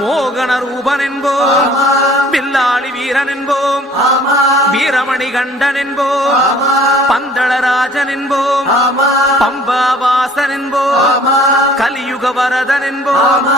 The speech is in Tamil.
மோகன ரூபன் என்போம், வில்லாளி வீரன் என்போம், வீரமணி கண்டன் என்போம், பந்தளராஜன் என்போம், பம்பாவாசன் என்போம், கலியுக வரதன் என்போம்.